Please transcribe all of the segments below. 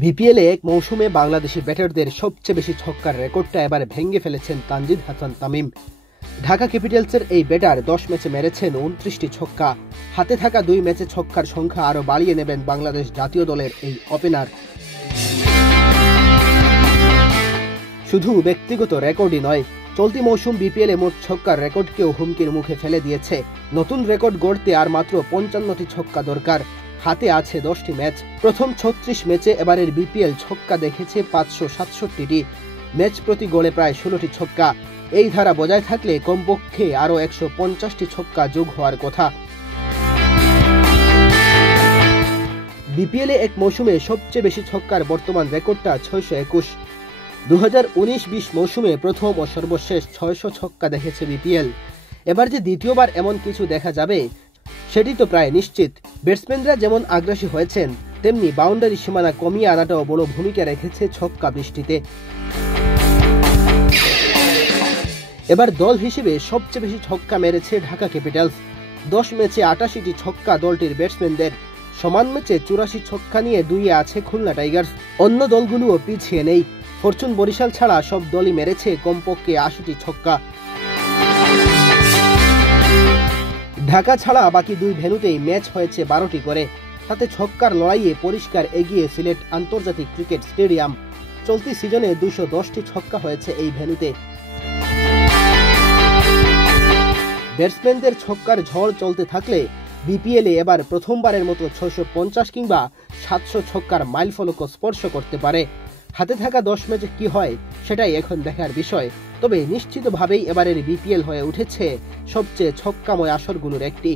বিপিএলে এক মৌসুমে বাংলাদেশি ব্যাটারদের সবচেয়ে বেশি ছক্কার রেকর্ডটা এবার ভেঙে ফেলেছেন তানজিদ হাসান তামিম। ঢাকা ক্যাপিটালসের এই ব্যাটার 10 ম্যাচে মেরেছেন 29টি ছক্কা। হাতে থাকা 2 ম্যাচে ছক্কার সংখ্যা আরও বাড়িয়ে নেবেন বাংলাদেশ জাতীয় দলের এই ওপেনার। শুধু ব্যক্তিগত রেকর্ডই নয়, চলতি মৌসুম বিপিএলে মোট ছক্কার রেকর্ডকেও হুমকির মুখে ফেলে দিয়েছে। নতুন রেকর্ড গড়তে আর মাত্র 55টি ছক্কা দরকার। হাতে আছে 10টি ম্যাচ। প্রথম 36 ম্যাচে এবারের বিপিএল ছক্কা দেখেছে 567টি, ম্যাচ প্রতি গড়ে প্রায় 16টি ছক্কা। এই ধারা বজায় থাকলে কমপক্ষে আরও 150টি ছক্কা যোগ হওয়ার কথা। বিপিএলে এক মৌসুমে সবচেয়ে বেশি ছক্কার বর্তমান রেকর্ডটা 621। 2019-20 মৌসুমে প্রথম ও সর্বশেষ 600 ছক্কা দেখেছে বিপিএল। এবার যে দ্বিতীয়বার এমন কিছু দেখা যাবে সেটি তো প্রায় নিশ্চিত। ব্যাটসম্যানরা যেমন আগ্রাসী হয়েছেন, তেমনি বাউন্ডারি সীমানা কমিয়ে আনাটাও বড় ভূমিকা রেখেছে ছক্কা বৃষ্টিতে। এবার দল হিসেবে সবচেয়ে বেশি ছক্কা মেরেছে ঢাকা ক্যাপিটালস। 10 ম্যাচে 88টি ছক্কা দলটির ব্যাটসম্যানদের। সমান ম্যাচে 84 ছক্কা নিয়ে 2-এ আছে খুলনা টাইগার্স। অন্য দলগুলোও পিছিয়ে নেই। ফরচুন বরিশাল ছাড়া সব দলই মেরেছে কমপক্ষে 80টি ছক্কা। ঢাকা ছাড়া বাকি 2 ভেন্যুতেই ম্যাচ হয়েছে 12টি করে। তাতে ছক্কার লড়াইয়ে পরিষ্কার এগিয়ে সিলেট আন্তর্জাতিক ক্রিকেট স্টেডিয়াম। চলতি সিজনে 210টি ছক্কা হয়েছে এই ভেন্যুতে। ব্যাটসম্যানদের ছক্কার ঝড় চলতে থাকলে বিপিএলে এবার প্রথমবারের মতো 650 কিংবা 700 ছক্কার মাইলফলকও স্পর্শ করতে পারে। হাতে থাকা 10 ম্যাচে কি হয় সেটাই এখন দেখার বিষয়। তবে নিশ্চিতভাবেই এবারের বিপিএল হয়ে উঠেছে সবচেয়ে ছক্কাময় আসরগুলোর একটি।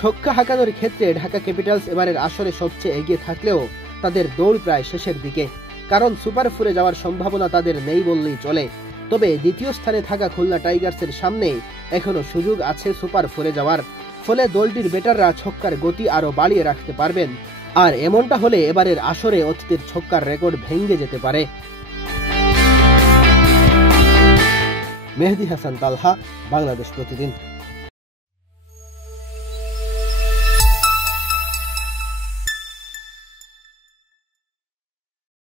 ছক্কা হাঁকানোর ক্ষেত্রে ঢাকা ক্যাপিটালস এবারের আসরে সবচেয়ে এগিয়ে থাকলেও তাদের দৌড় প্রায় শেষের দিকে। কারণ সুপার 4-এ যাওয়ার সম্ভাবনা তাদের নেই বললেই চলে। তবে দ্বিতীয় স্থানে থাকা খুলনা টাইগার্সের সামনে এখনো সুযোগ আছে সুপার 4-এ যাওয়ার। ফলে দলটির ব্যাটাররা ছক্কার গতি আরও বাড়িয়ে রাখতে পারবেন। আর এমনটা হলে এবারের আসরে অতীতের ছক্কার রেকর্ড ভেঙে যেতে পারে। মেহেদী হাসান তালহা, বাংলাদেশ প্রতিদিন।